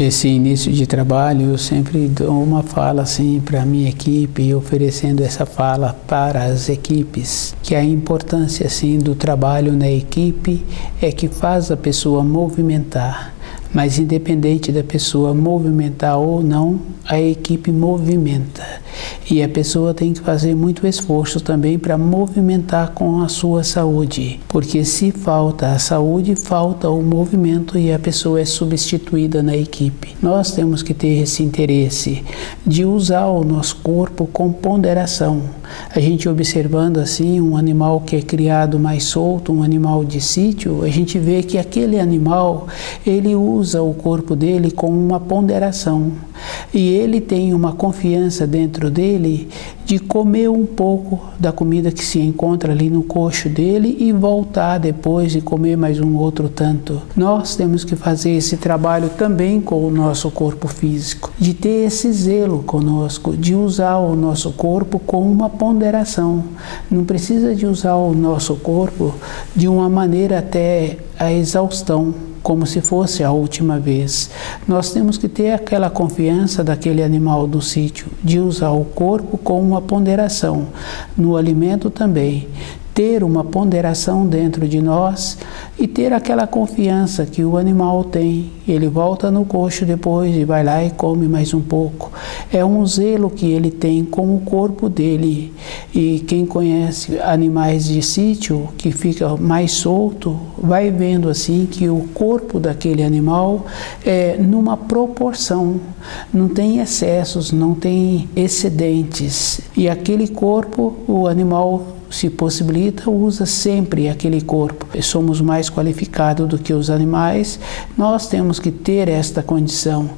Esse início de trabalho, eu sempre dou uma fala assim para a minha equipe, oferecendo essa fala para as equipes, que a importância assim do trabalho na equipe é que faz a pessoa movimentar. Mas independente da pessoa movimentar ou não, a equipe movimenta. E a pessoa tem que fazer muito esforço também para movimentar com a sua saúde. Porque se falta a saúde, falta o movimento e a pessoa é substituída na equipe. Nós temos que ter esse interesse de usar o nosso corpo com ponderação. A gente observando assim um animal que é criado mais solto, um animal de sítio, a gente vê que aquele animal, ele usa o corpo dele com uma ponderação. E ele tem uma confiança dentro dele de comer um pouco da comida que se encontra ali no coxo dele e voltar depois e comer mais um outro tanto. Nós temos que fazer esse trabalho também com o nosso corpo físico, de ter esse zelo conosco, de usar o nosso corpo com uma ponderação. Não precisa de usar o nosso corpo de uma maneira até a exaustão, como se fosse a última vez. Nós temos que ter aquela confiança daquele animal do sítio, de usar o corpo com uma ponderação. No alimento também, ter uma ponderação dentro de nós e ter aquela confiança que o animal tem. Ele volta no coxo depois e vai lá e come mais um pouco. É um zelo que ele tem com o corpo dele. E quem conhece animais de sítio, que fica mais solto, vai vendo assim que o corpo daquele animal é numa proporção. Não tem excessos, não tem excedentes. E aquele corpo, o animal se possibilita, usa sempre aquele corpo. Somos mais qualificados do que os animais, nós temos que ter esta condição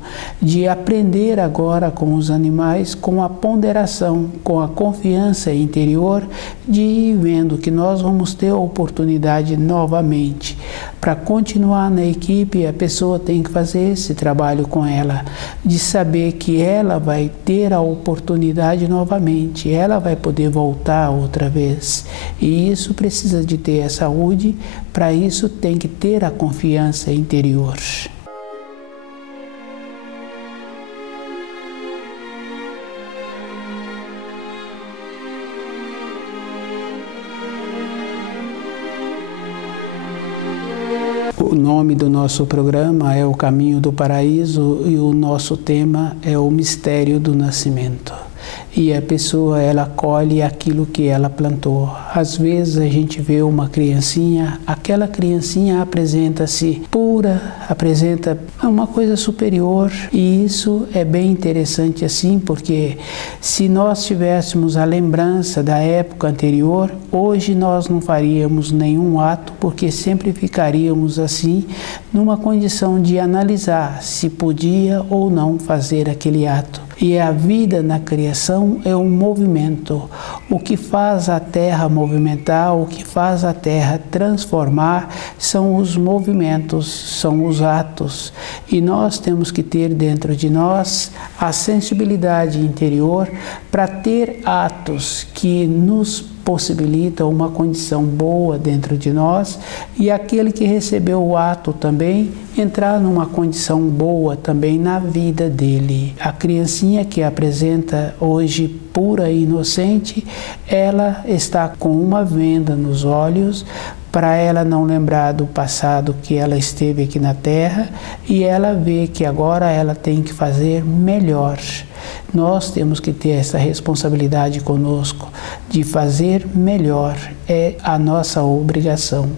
de aprender agora com os animais, com a ponderação, com a confiança interior, de ir vendo que nós vamos ter a oportunidade novamente. Para continuar na equipe, a pessoa tem que fazer esse trabalho com ela, de saber que ela vai ter a oportunidade novamente, ela vai poder voltar outra vez. E isso precisa de ter a saúde, para isso tem que ter a confiança interior. O nome do nosso programa é O Caminho do Paraíso e o nosso tema é o mistério do nascimento. E a pessoa, ela colhe aquilo que ela plantou. Às vezes a gente vê uma criancinha, aquela criancinha apresenta-se pura, apresenta uma coisa superior, e isso é bem interessante assim, porque se nós tivéssemos a lembrança da época anterior, hoje nós não faríamos nenhum ato, porque sempre ficaríamos assim, numa condição de analisar se podia ou não fazer aquele ato. E a vida na criação é um movimento. O que faz a Terra movimentar, o que faz a Terra transformar, são os movimentos, são os atos. E nós temos que ter dentro de nós a sensibilidade interior para ter atos que nos possibilitam uma condição boa dentro de nós, e aquele que recebeu o ato também entrar numa condição boa também na vida dele. A criancinha que apresenta hoje pura e inocente, ela está com uma venda nos olhos para ela não lembrar do passado que ela esteve aqui na Terra, e ela vê que agora ela tem que fazer melhor. Nós temos que ter essa responsabilidade conosco de fazer melhor, é a nossa obrigação.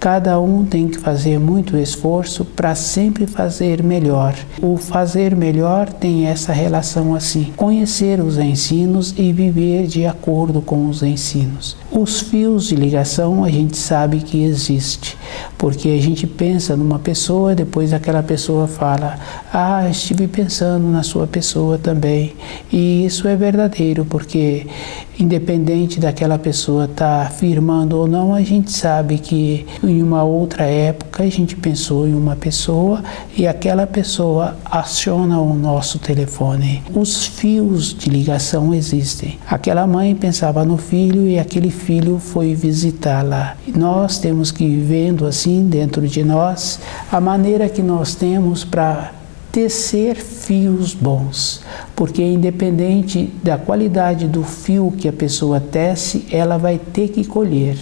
Cada um tem que fazer muito esforço para sempre fazer melhor. O fazer melhor tem essa relação assim, conhecer os ensinos e viver de acordo com os ensinos. Os fios de ligação a gente sabe que existe, porque a gente pensa numa pessoa, depois aquela pessoa fala: ah, estive pensando na sua pessoa também. E isso é verdadeiro, porque independente daquela pessoa estar afirmando ou não, a gente sabe que em uma outra época a gente pensou em uma pessoa e aquela pessoa aciona o nosso telefone. Os fios de ligação existem. Aquela mãe pensava no filho e aquele filho foi visitá-la. Nós temos que ir vendo assim dentro de nós a maneira que nós temos para tecer fios bons, porque independente da qualidade do fio que a pessoa tece, ela vai ter que colher.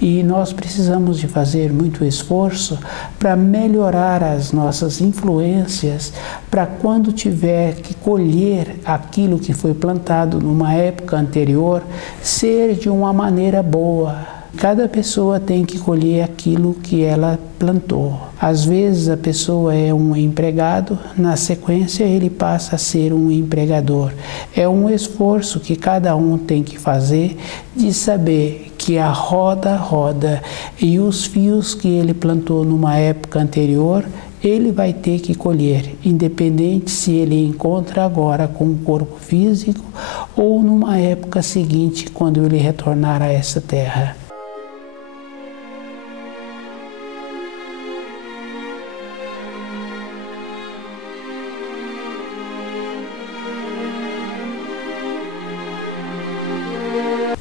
E nós precisamos de fazer muito esforço para melhorar as nossas influências, para quando tiver que colher aquilo que foi plantado numa época anterior, ser de uma maneira boa. Cada pessoa tem que colher aquilo que ela plantou. Às vezes a pessoa é um empregado, na sequência ele passa a ser um empregador. É um esforço que cada um tem que fazer de saber que a roda roda e os fios que ele plantou numa época anterior, ele vai ter que colher, independente se ele encontra agora com o corpo físico ou numa época seguinte, quando ele retornar a essa terra.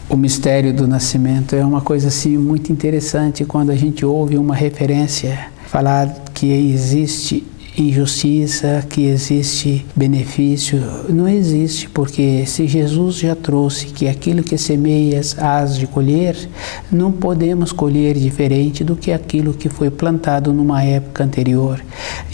O mistério do nascimento é uma coisa assim muito interessante quando a gente ouve uma referência falar que existe injustiça, que existe benefício. Não existe, porque se Jesus já trouxe que aquilo que semeias hás de colher, não podemos colher diferente do que aquilo que foi plantado numa época anterior.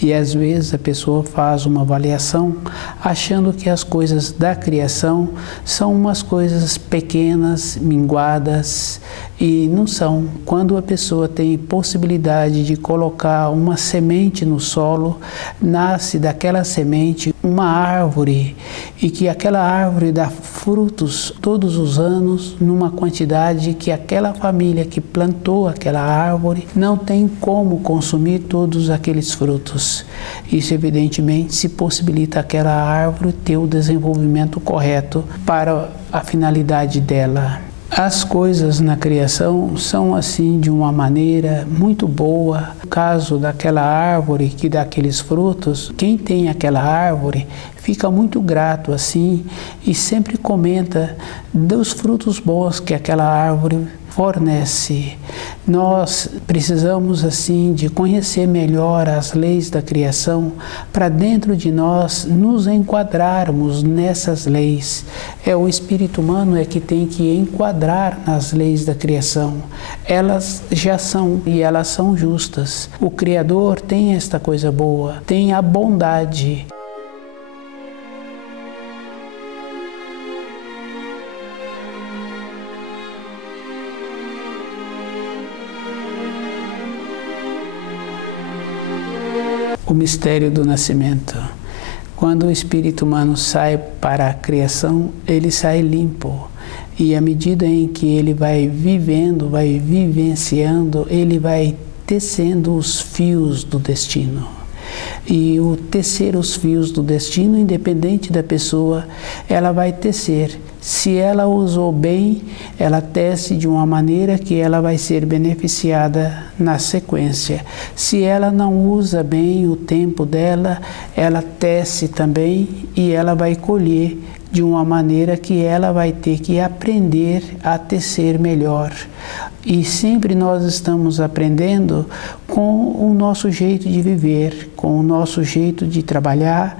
E às vezes a pessoa faz uma avaliação achando que as coisas da criação são umas coisas pequenas, minguadas, e não são. Quando a pessoa tem possibilidade de colocar uma semente no solo, nasce daquela semente uma árvore e que aquela árvore dá frutos todos os anos numa quantidade que aquela família que plantou aquela árvore não tem como consumir todos aqueles frutos. Isso evidentemente se possibilita aquela árvore ter o desenvolvimento correto para a finalidade dela. As coisas na criação são assim de uma maneira muito boa. No caso daquela árvore que dá aqueles frutos, quem tem aquela árvore fica muito grato assim e sempre comenta dos frutos bons que aquela árvore fornece. Nós precisamos assim de conhecer melhor as leis da criação para dentro de nós nos enquadrarmos nessas leis. É o espírito humano que tem que enquadrar nas leis da criação. Elas já são e elas são justas. O Criador tem esta coisa boa, tem a bondade. O mistério do nascimento. Quando o espírito humano sai para a criação, ele sai limpo. E à medida em que ele vai vivendo, vai vivenciando, ele vai tecendo os fios do destino. E o tecer os fios do destino, independente da pessoa, ela vai tecer. Se ela usou bem, ela tece de uma maneira que ela vai ser beneficiada na sequência. Se ela não usa bem o tempo dela, ela tece também e ela vai colher de uma maneira que ela vai ter que aprender a tecer melhor. E sempre nós estamos aprendendo com o nosso jeito de viver, com o nosso jeito de trabalhar,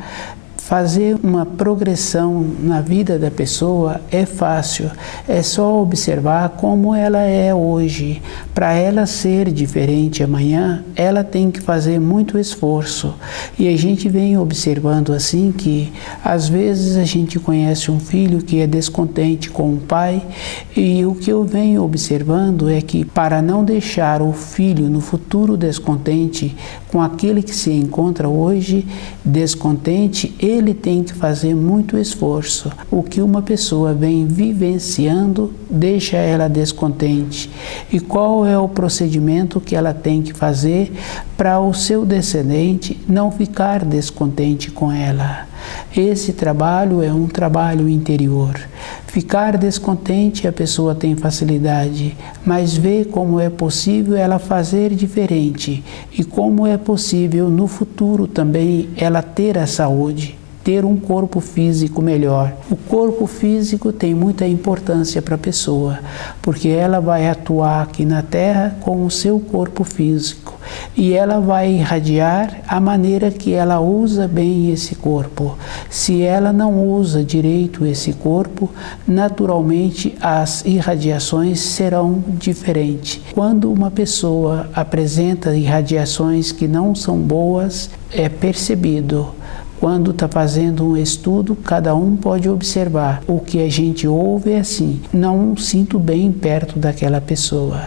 Fazer uma progressão na vida da pessoa é fácil, é só observar como ela é hoje. Para ela ser diferente amanhã, ela tem que fazer muito esforço. E a gente vem observando assim que às vezes a gente conhece um filho que é descontente com o pai, e o que eu venho observando é que para não deixar o filho no futuro descontente com aquele que se encontra hoje descontente, ele tem que fazer muito esforço. O que uma pessoa vem vivenciando deixa ela descontente. E qual é o procedimento que ela tem que fazer para o seu descendente não ficar descontente com ela? Esse trabalho é um trabalho interior. Ficar descontente a pessoa tem facilidade, mas ver como é possível ela fazer diferente e como é possível no futuro também ela ter a saúde, ter um corpo físico melhor. O corpo físico tem muita importância para a pessoa, porque ela vai atuar aqui na Terra com o seu corpo físico e ela vai irradiar a maneira que ela usa bem esse corpo. Se ela não usa direito esse corpo, naturalmente as irradiações serão diferentes. Quando uma pessoa apresenta irradiações que não são boas, é percebido. Quando está fazendo um estudo, cada um pode observar. O que a gente ouve é assim: não sinto bem perto daquela pessoa.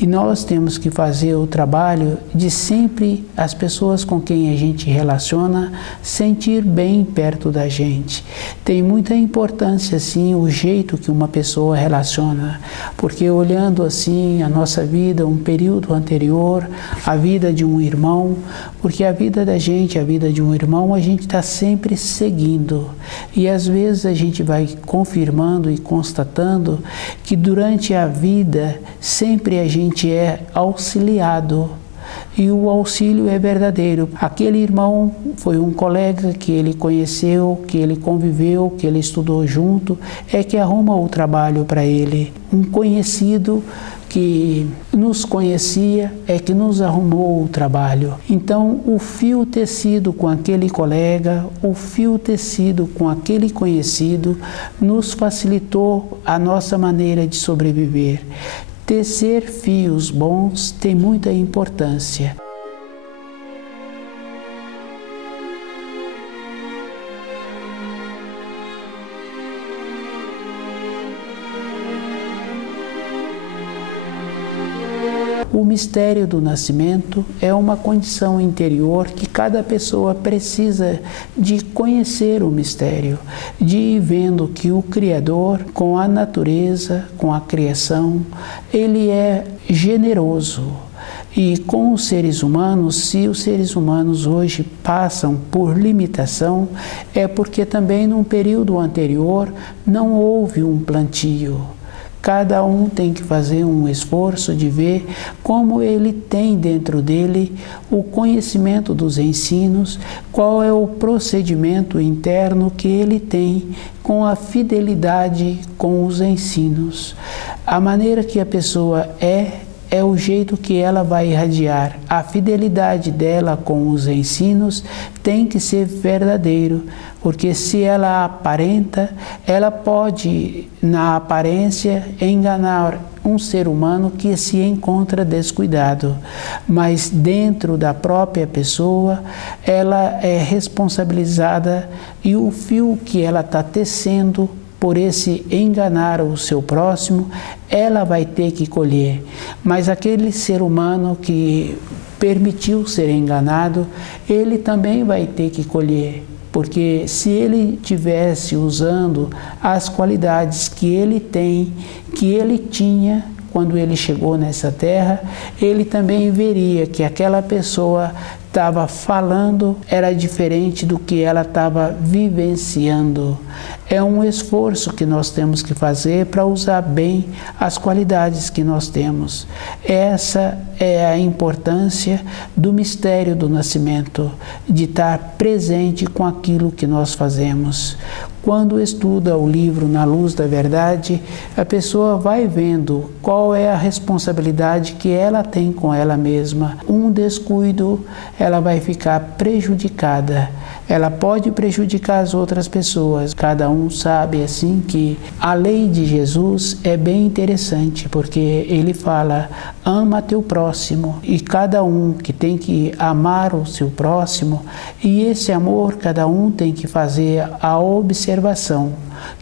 E nós temos que fazer o trabalho de sempre as pessoas com quem a gente relaciona sentir bem perto da gente. Tem muita importância, sim, o jeito que uma pessoa relaciona, porque olhando assim a nossa vida, um período anterior, a vida de um irmão, porque a vida da gente, a vida de um irmão, a gente está sempre seguindo. E às vezes a gente vai confirmando e constatando que durante a vida sempre a gente é auxiliado. E o auxílio é verdadeiro. Aquele irmão foi um colega que ele conheceu, que ele conviveu, que ele estudou junto, é que arruma o trabalho para ele. Um conhecido que nos conhecia é que nos arrumou o trabalho. Então, o fio tecido com aquele colega, o fio tecido com aquele conhecido, nos facilitou a nossa maneira de sobreviver. Tecer fios bons tem muita importância. O mistério do nascimento é uma condição interior que cada pessoa precisa de conhecer o mistério, de ir vendo que o Criador, com a natureza, com a criação, ele é generoso. E com os seres humanos, se os seres humanos hoje passam por limitação, é porque também num período anterior não houve um plantio. Cada um tem que fazer um esforço de ver como ele tem dentro dele o conhecimento dos ensinos, qual é o procedimento interno que ele tem com a fidelidade com os ensinos. A maneira que a pessoa é o jeito que ela vai irradiar. A fidelidade dela com os ensinos tem que ser verdadeiro, porque se ela aparenta, ela pode, na aparência, enganar um ser humano que se encontra descuidado, mas dentro da própria pessoa, ela é responsabilizada e o fio que ela está tecendo por esse enganar o seu próximo, ela vai ter que colher. Mas aquele ser humano que permitiu ser enganado, ele também vai ter que colher. Porque se ele tivesse usando as qualidades que ele tem, que ele tinha quando ele chegou nessa terra, ele também veria que aquela pessoa estava falando era diferente do que ela estava vivenciando. É um esforço que nós temos que fazer para usar bem as qualidades que nós temos. Essa é a importância do mistério do nascimento, de estar presente com aquilo que nós fazemos. Quando estuda o livro Na Luz da Verdade, a pessoa vai vendo qual é a responsabilidade que ela tem com ela mesma. Um descuido, ela vai ficar prejudicada. Ela pode prejudicar as outras pessoas. Cada um sabe assim que a lei de Jesus é bem interessante, porque ele fala: ama teu próximo, e cada um que tem que amar o seu próximo, e esse amor cada um tem que fazer a observação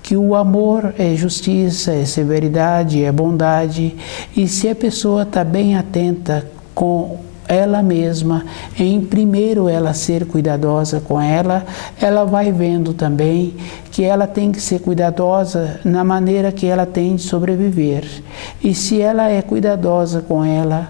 que o amor é justiça, é severidade, é bondade, e se a pessoa está bem atenta com ela mesma, em primeiro ela ser cuidadosa com ela, ela vai vendo também que ela tem que ser cuidadosa na maneira que ela tem de sobreviver. E se ela é cuidadosa com ela,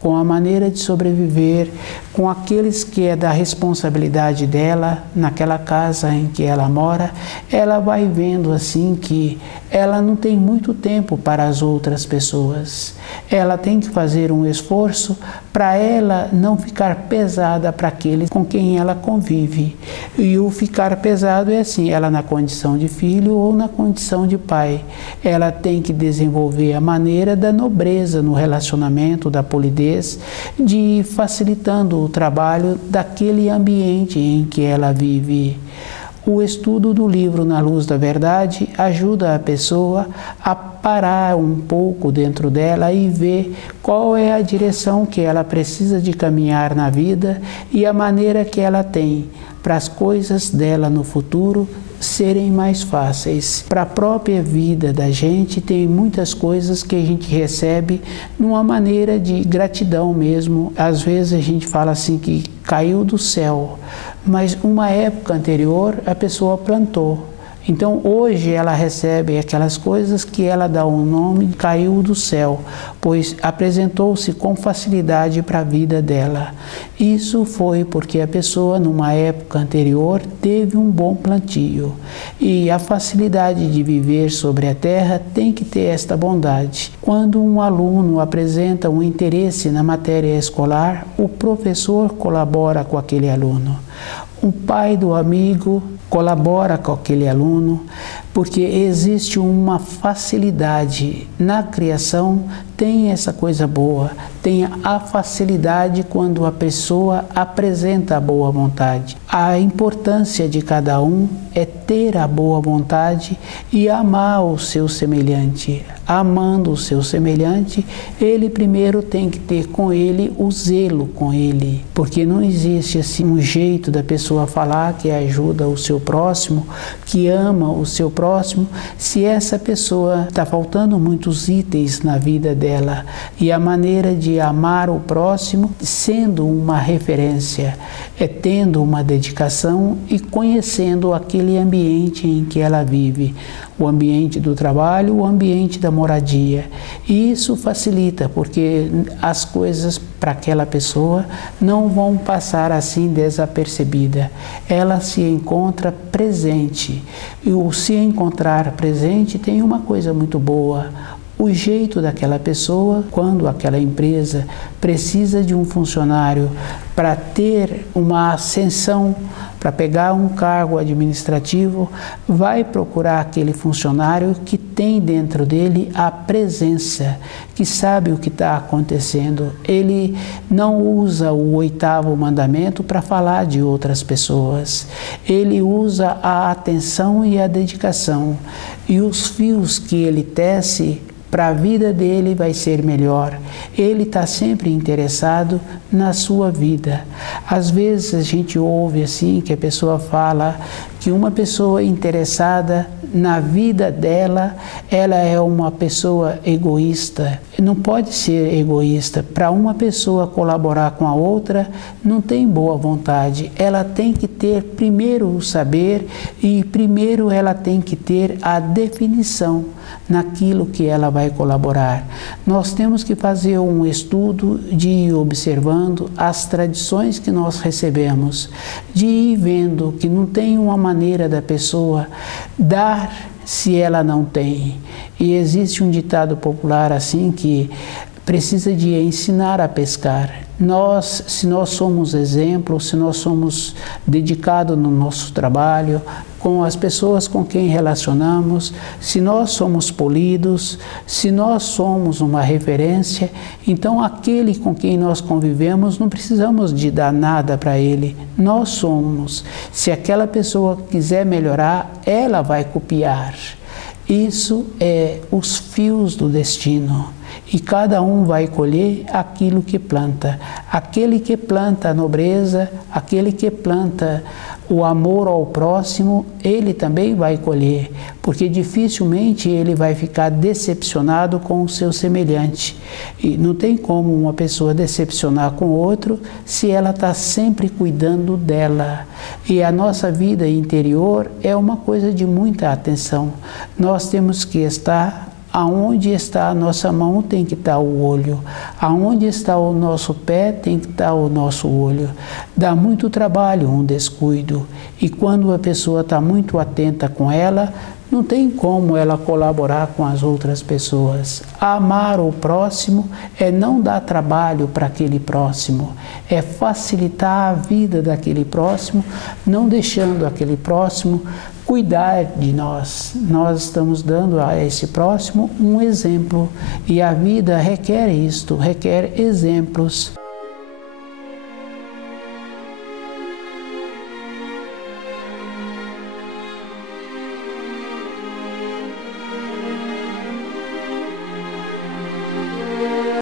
com a maneira de sobreviver, com aqueles que é da responsabilidade dela, naquela casa em que ela mora, ela vai vendo assim que ela não tem muito tempo para as outras pessoas. Ela tem que fazer um esforço para ela não ficar pesada para aqueles com quem ela convive. E o ficar pesado é assim, ela na condição de filho ou na condição de pai. Ela tem que desenvolver a maneira da nobreza no relacionamento, da polidez, de ir facilitando o trabalho daquele ambiente em que ela vive. O estudo do livro Na Luz da Verdade ajuda a pessoa a parar um pouco dentro dela e ver qual é a direção que ela precisa de caminhar na vida e a maneira que ela tem para as coisas dela no futuro serem mais fáceis. Para a própria vida da gente, tem muitas coisas que a gente recebe numa maneira de gratidão mesmo. Às vezes a gente fala assim que caiu do céu, mas uma época anterior a pessoa plantou. Então hoje ela recebe aquelas coisas que ela dá um nome, caiu do céu, pois apresentou-se com facilidade para a vida dela. Isso foi porque a pessoa numa época anterior teve um bom plantio. E a facilidade de viver sobre a terra tem que ter esta bondade. Quando um aluno apresenta um interesse na matéria escolar, o professor colabora com aquele aluno. O pai do amigo colabora com aquele aluno, porque existe uma facilidade na criação, tem essa coisa boa, tem a facilidade quando a pessoa apresenta a boa vontade. A importância de cada um é ter a boa vontade e amar o seu semelhante. Amando o seu semelhante, ele primeiro tem que ter com ele o zelo com ele, porque não existe assim um jeito da pessoa falar que ajuda o seu próximo, que ama o seu próximo, se essa pessoa está faltando muitos itens na vida dela. E a maneira de amar o próximo sendo uma referência, é tendo uma dedicação e conhecendo aquele ambiente em que ela vive, o ambiente do trabalho, o ambiente da moradia. E isso facilita, porque as coisas para aquela pessoa não vão passar assim desapercebida. Ela se encontra presente. E o se encontrar presente tem uma coisa muito boa. O jeito daquela pessoa, quando aquela empresa precisa de um funcionário para ter uma ascensão, para pegar um cargo administrativo, vai procurar aquele funcionário que tem dentro dele a presença, que sabe o que está acontecendo. Ele não usa o 8º mandamento para falar de outras pessoas. Ele usa a atenção e a dedicação. E os fios que ele tece para a vida dele vai ser melhor. Ele está sempre interessado na sua vida. Às vezes a gente ouve assim que a pessoa fala que uma pessoa interessada na vida dela, ela é uma pessoa egoísta. Não pode ser egoísta. Para uma pessoa colaborar com a outra, não tem boa vontade. Ela tem que ter primeiro o saber e primeiro ela tem que ter a definição naquilo que ela vai colaborar. Nós temos que fazer um estudo de ir observando as tradições que nós recebemos, de ir vendo que não tem uma maneira da pessoa dar se ela não tem. E existe um ditado popular assim que precisa de ensinar a pescar. Se nós somos exemplo, se nós somos dedicados no nosso trabalho, com as pessoas com quem relacionamos, se nós somos polidos, se nós somos uma referência, então aquele com quem nós convivemos não precisamos de dar nada para ele, nós somos. Se aquela pessoa quiser melhorar, ela vai copiar. Isso é os fios do destino. E cada um vai colher aquilo que planta. Aquele que planta a nobreza, aquele que planta o amor ao próximo, ele também vai colher, porque dificilmente ele vai ficar decepcionado com o seu semelhante. E não tem como uma pessoa decepcionar com o outro se ela está sempre cuidando dela. E a nossa vida interior é uma coisa de muita atenção. Nós temos que estar aonde está a nossa mão tem que estar o olho, aonde está o nosso pé tem que estar o nosso olho. Dá muito trabalho um descuido, e quando a pessoa está muito atenta com ela, não tem como ela colaborar com as outras pessoas. Amar o próximo é não dar trabalho para aquele próximo, é facilitar a vida daquele próximo, não deixando aquele próximo cuidar de nós. Nós estamos dando a esse próximo um exemplo, e a vida requer isto, requer exemplos.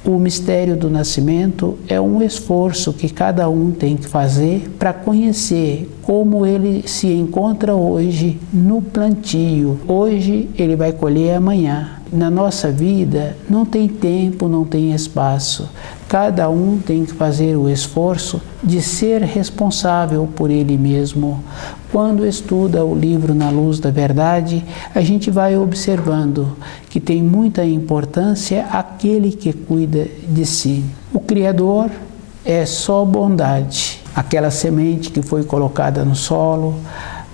O mistério do nascimento é um esforço que cada um tem que fazer para conhecer como ele se encontra hoje no plantio. Hoje ele vai colher amanhã. Na nossa vida não tem tempo, não tem espaço. Cada um tem que fazer o esforço de ser responsável por ele mesmo. Quando estuda o livro Na Luz da Verdade, a gente vai observando que tem muita importância aquele que cuida de si. O Criador é só bondade. Aquela semente que foi colocada no solo,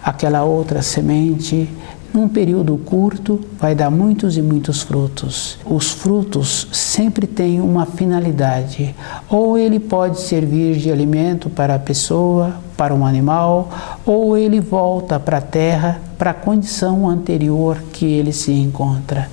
aquela outra semente, num período curto, vai dar muitos e muitos frutos. Os frutos sempre têm uma finalidade. Ou ele pode servir de alimento para a pessoa, para um animal, ou ele volta para a terra, para a condição anterior que ele se encontra.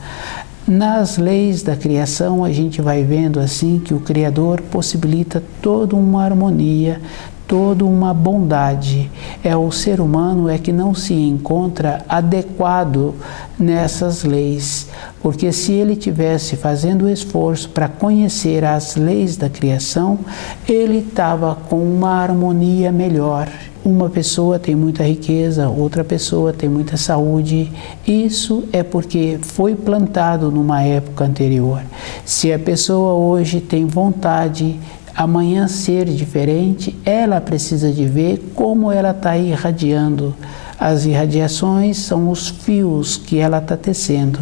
Nas leis da criação, a gente vai vendo assim que o Criador possibilita toda uma harmonia, toda uma bondade. É o ser humano é que não se encontra adequado nessas leis, porque se ele tivesse fazendo o esforço para conhecer as leis da criação, ele estava com uma harmonia melhor. Uma pessoa tem muita riqueza, outra pessoa tem muita saúde. Isso é porque foi plantado numa época anterior. Se a pessoa hoje tem vontade amanhã ser diferente, ela precisa de ver como ela está irradiando. As irradiações são os fios que ela está tecendo.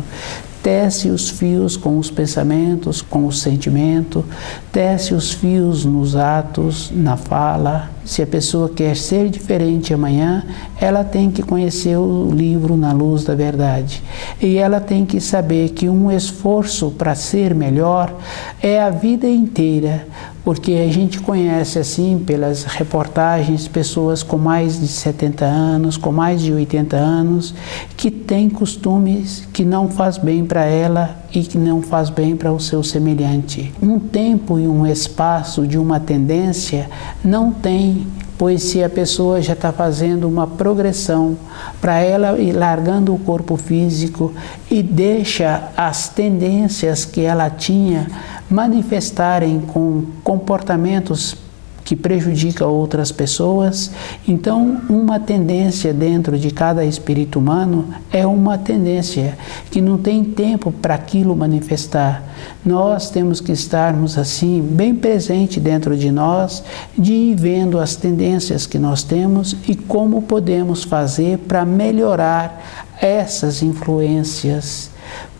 Tece os fios com os pensamentos, com o sentimento, tece os fios nos atos, na fala. Se a pessoa quer ser diferente amanhã, ela tem que conhecer o livro Na Luz da Verdade. E ela tem que saber que um esforço para ser melhor é a vida inteira, porque a gente conhece assim pelas reportagens pessoas com mais de 70 anos, com mais de 80 anos, que têm costumes que não faz bem para ela e que não faz bem para o seu semelhante. Um tempo e um espaço de uma tendência não tem, pois se a pessoa já está fazendo uma progressão para ela ir largando o corpo físico e deixa as tendências que ela tinha manifestarem com comportamentos que prejudicam outras pessoas, então uma tendência dentro de cada espírito humano é uma tendência que não tem tempo para aquilo manifestar. Nós temos que estarmos assim, bem presente dentro de nós, de ir vendo as tendências que nós temos e como podemos fazer para melhorar essas influências.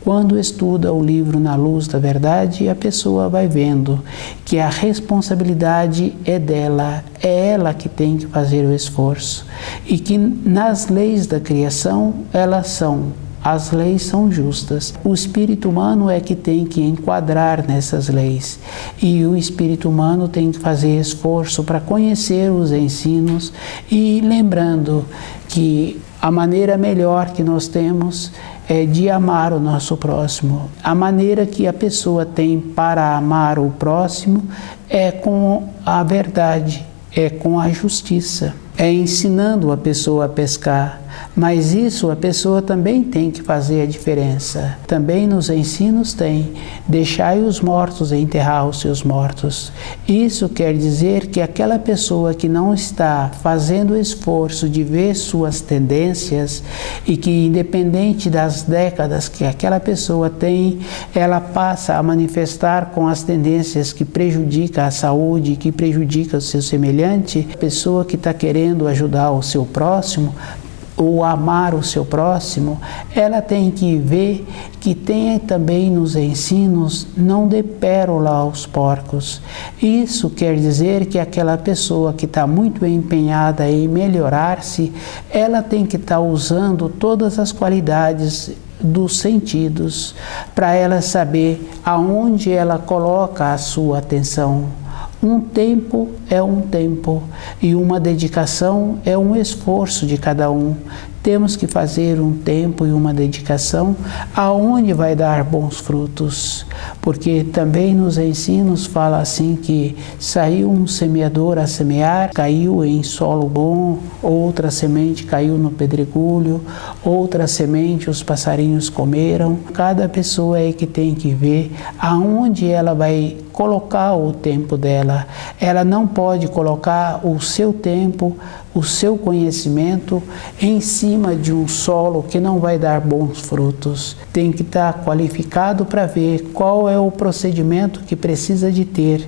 Quando estuda o livro Na Luz da Verdade, a pessoa vai vendo que a responsabilidade é dela, é ela que tem que fazer o esforço. E que nas leis da criação, elas são As leis são justas. O espírito humano é que tem que enquadrar nessas leis. E o espírito humano tem que fazer esforço para conhecer os ensinos e lembrando que a maneira melhor que nós temos é de amar o nosso próximo. A maneira que a pessoa tem para amar o próximo é com a verdade, é com a justiça, é ensinando a pessoa a pescar. Mas isso a pessoa também tem que fazer a diferença. Também nos ensinos tem: deixai os mortos enterrar os seus mortos. Isso quer dizer que aquela pessoa que não está fazendo o esforço de ver suas tendências e que, independente das décadas que aquela pessoa tem, ela passa a manifestar com as tendências que prejudicam a saúde, que prejudicam o seu semelhante, a pessoa que está querendo ajudar o seu próximo, ou amar o seu próximo, ela tem que ver que tem também nos ensinos: não dê pérola aos porcos. Isso quer dizer que aquela pessoa que está muito empenhada em melhorar-se, ela tem que estar usando todas as qualidades dos sentidos para ela saber aonde ela coloca a sua atenção. Um tempo é um tempo e uma dedicação é um esforço de cada um. Temos que fazer um tempo e uma dedicação aonde vai dar bons frutos. Porque também nos ensinos fala assim que saiu um semeador a semear, caiu em solo bom, outra semente caiu no pedregulho, outra semente os passarinhos comeram. Cada pessoa é que tem que ver aonde ela vai colocar o tempo dela. Ela não pode colocar o seu tempo, o seu conhecimento em cima de um solo que não vai dar bons frutos. Tem que estar qualificado para ver qual é o procedimento que precisa de ter.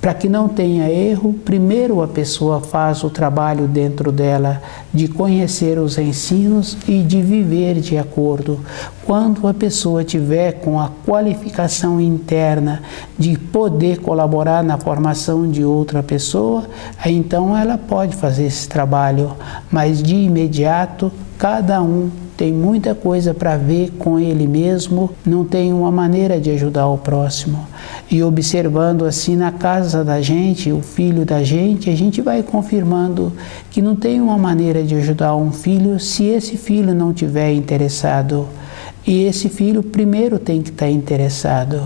Para que não tenha erro, primeiro a pessoa faz o trabalho dentro dela de conhecer os ensinos e de viver de acordo. Quando a pessoa tiver com a qualificação interna de poder colaborar na formação de outra pessoa, aí então ela pode fazer esse trabalho, mas de imediato cada um tem muita coisa para ver com ele mesmo, não tem uma maneira de ajudar o próximo. E observando assim na casa da gente, o filho da gente, a gente vai confirmando que não tem uma maneira de ajudar um filho se esse filho não tiver interessado. E esse filho primeiro tem que estar interessado.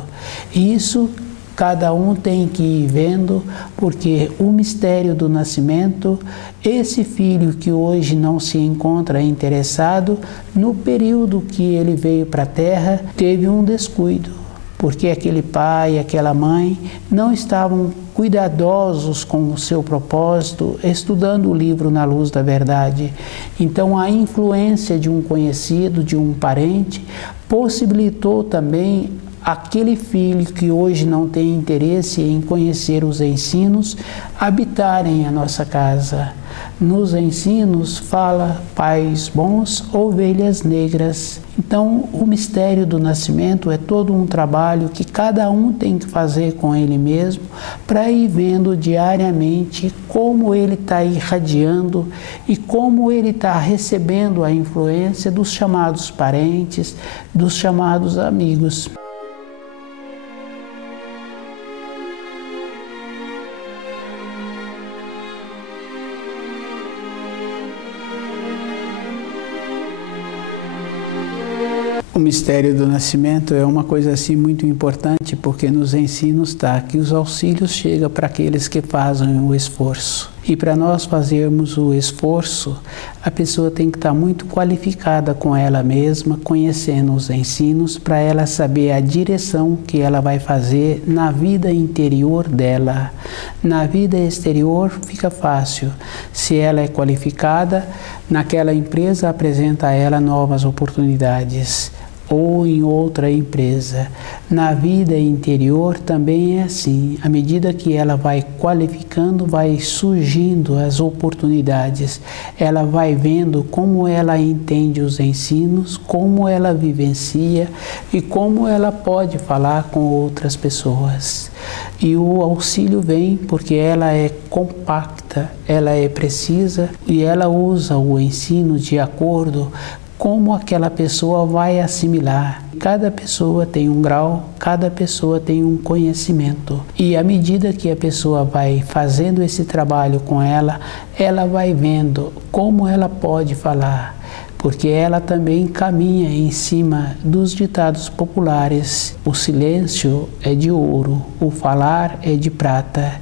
Isso cada um tem que ir vendo, porque o mistério do nascimento, esse filho que hoje não se encontra interessado, no período que ele veio para a Terra, teve um descuido, porque aquele pai, aquela mãe não estavam cuidadosos com o seu propósito, estudando o livro na luz da verdade. Então a influência de um conhecido, de um parente, possibilitou também aquele filho que hoje não tem interesse em conhecer os ensinos, habitarem a nossa casa. Nos ensinos fala pais bons, ovelhas negras. Então, o mistério do nascimento é todo um trabalho que cada um tem que fazer com ele mesmo para ir vendo diariamente como ele está irradiando e como ele está recebendo a influência dos chamados parentes, dos chamados amigos. O mistério do nascimento é uma coisa assim muito importante, porque nos ensinos está que os auxílios chegam para aqueles que fazem o esforço. E para nós fazermos o esforço, a pessoa tem que estar muito qualificada com ela mesma, conhecendo os ensinos, para ela saber a direção que ela vai fazer na vida interior dela. Na vida exterior fica fácil. Se ela é qualificada, naquela empresa apresenta a ela novas oportunidades. Ou em outra empresa. Na vida interior também é assim. À medida que ela vai qualificando, vai surgindo as oportunidades. Ela vai vendo como ela entende os ensinos, como ela vivencia e como ela pode falar com outras pessoas. E o auxílio vem porque ela é compacta, ela é precisa e ela usa o ensino de acordo como aquela pessoa vai assimilar. Cada pessoa tem um grau, cada pessoa tem um conhecimento. E à medida que a pessoa vai fazendo esse trabalho com ela vai vendo como ela pode falar, porque ela também caminha em cima dos ditados populares. O silêncio é de ouro, o falar é de prata.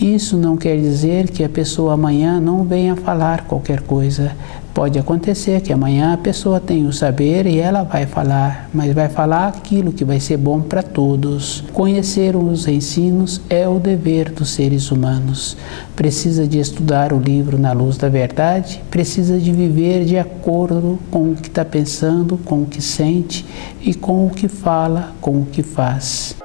Isso não quer dizer que a pessoa amanhã não venha falar qualquer coisa. Pode acontecer que amanhã a pessoa tenha o saber e ela vai falar, mas vai falar aquilo que vai ser bom para todos. Conhecer os ensinos é o dever dos seres humanos. Precisa de estudar o livro na luz da verdade, precisa de viver de acordo com o que está pensando, com o que sente e com o que fala, com o que faz.